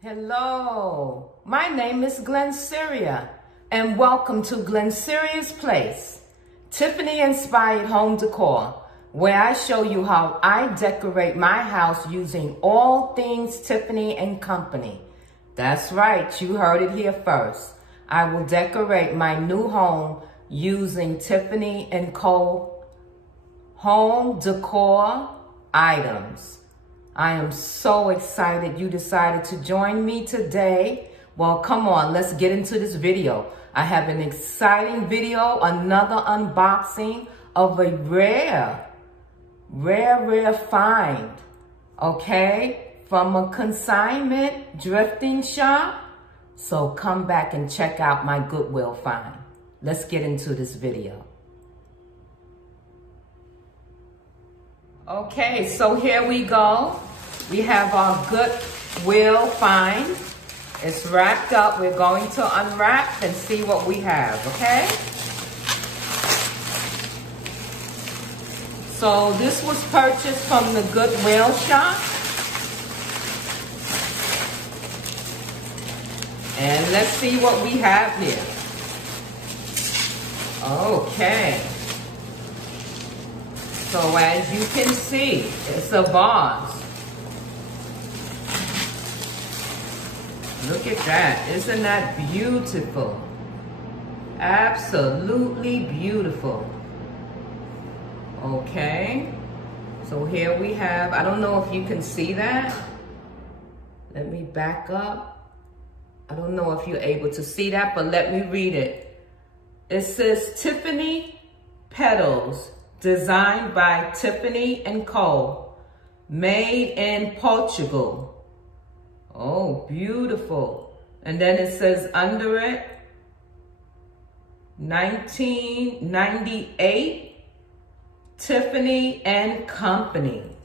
Hello, my name is Glennceria and welcome to Glennceria's Place, Tiffany inspired home decor, where I show you how I decorate my house using all things Tiffany and Company. That's right, you heard it here first. I will decorate my new home using Tiffany Co home decor items. I am so excited you decided to join me today. Well, come on, let's get into this video. I have an exciting video, another unboxing of a rare find, okay? From a consignment drifting shop. So come back and check out my Goodwill find. Let's get into this video. Okay, so here we go. We have our Goodwill find. It's wrapped up. We're going to unwrap and see what we have, okay? So this was purchased from the Goodwill shop. And let's see what we have here. Okay. So as you can see, it's a vase. Look at that. Isn't that beautiful? Absolutely beautiful. Okay. So here we have, I don't know if you can see that. Let me back up. I don't know if you're able to see that, but let me read it. It says Tiffany Petals, designed by Tiffany Co, made in Portugal. Oh, beautiful. And then it says under it, 1998, Tiffany Company.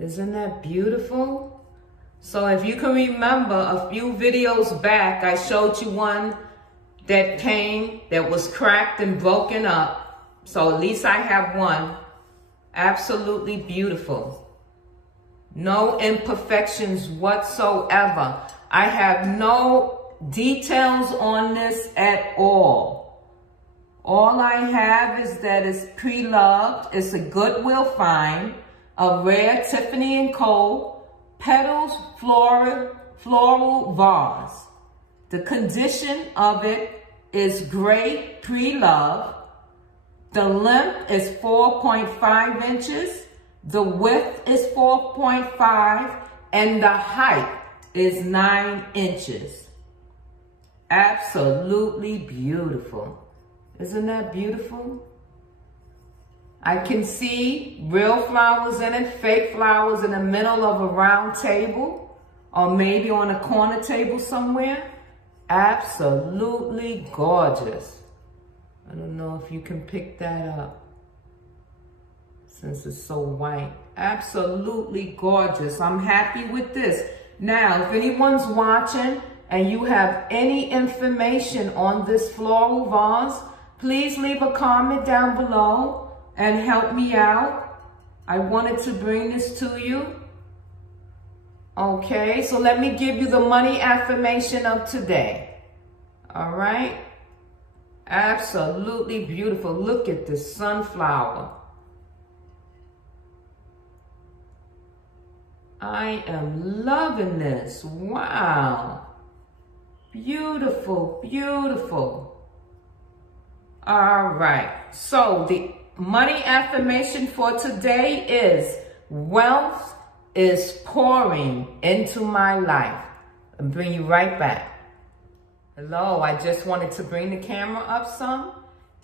Isn't that beautiful? So if you can remember a few videos back, I showed you one that was cracked and broken up. So at least I have one. Absolutely beautiful. No imperfections whatsoever. I have no details on this at all. All I have is that it's pre-loved. It's a Goodwill find, a rare Tiffany Co Petals floral vase. The condition of it is great, pre-loved. The length is 4.5 inches. The width is 4.5, and the height is 9 inches. Absolutely beautiful. Isn't that beautiful? I can see real flowers in it, fake flowers in the middle of a round table, or maybe on a corner table somewhere. Absolutely gorgeous. I don't know if you can pick that up since it's so white. Absolutely gorgeous. I'm happy with this. Now, if anyone's watching and you have any information on this floral vase, please leave a comment down below and help me out. I wanted to bring this to you. Okay, so let me give you the money affirmation of today. All right. Absolutely beautiful. Look at this sunflower. I am loving this. Wow. Beautiful, beautiful. All right. So the money affirmation for today is wealth is pouring into my life. I'll bring you right back. Hello, I just wanted to bring the camera up some.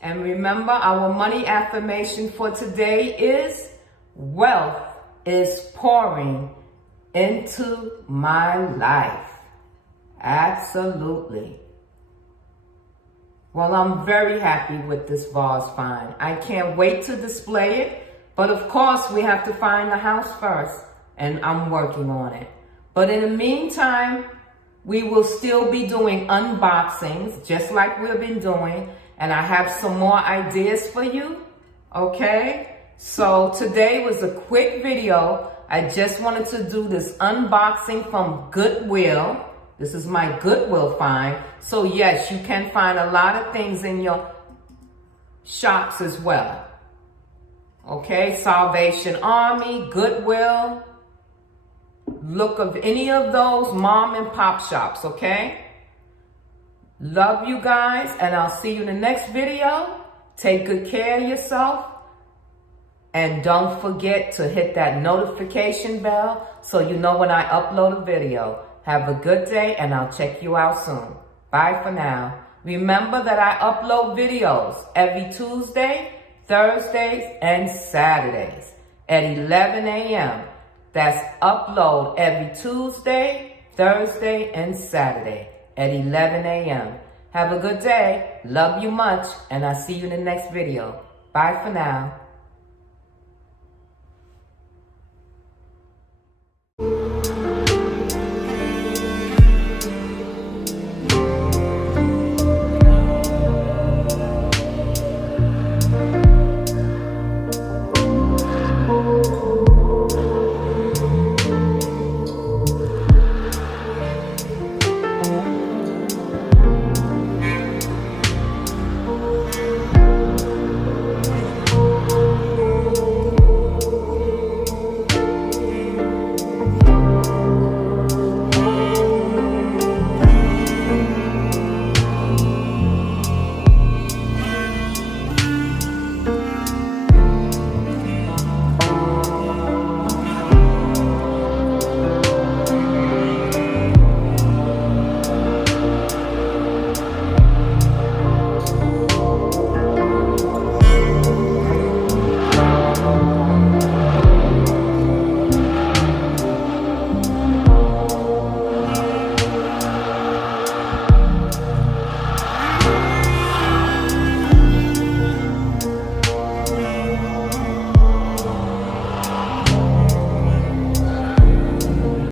And remember, our money affirmation for today is wealth is pouring into my life. Absolutely. Well, I'm very happy with this vase find. I can't wait to display it. But of course, we have to find the house first. And I'm working on it. But in the meantime, we will still be doing unboxings, just like we've been doing. And I have some more ideas for you. Okay? So today was a quick video I just wanted to do this unboxing from Goodwill. This is my Goodwill find. So yes, you can find a lot of things in your shops as well. Okay, Salvation Army, Goodwill. Look of any of those mom and pop shops, okay? Love you guys, and I'll see you in the next video. Take good care of yourself. And don't forget to hit that notification bell so you know when I upload a video. Have a good day, and I'll check you out soon. Bye for now. Remember that I upload videos every Tuesday, Thursdays, and Saturdays at 11 a.m. That's upload every Tuesday, Thursday, and Saturday at 11 a.m. Have a good day. Love you much, and I'll see you in the next video. Bye for now.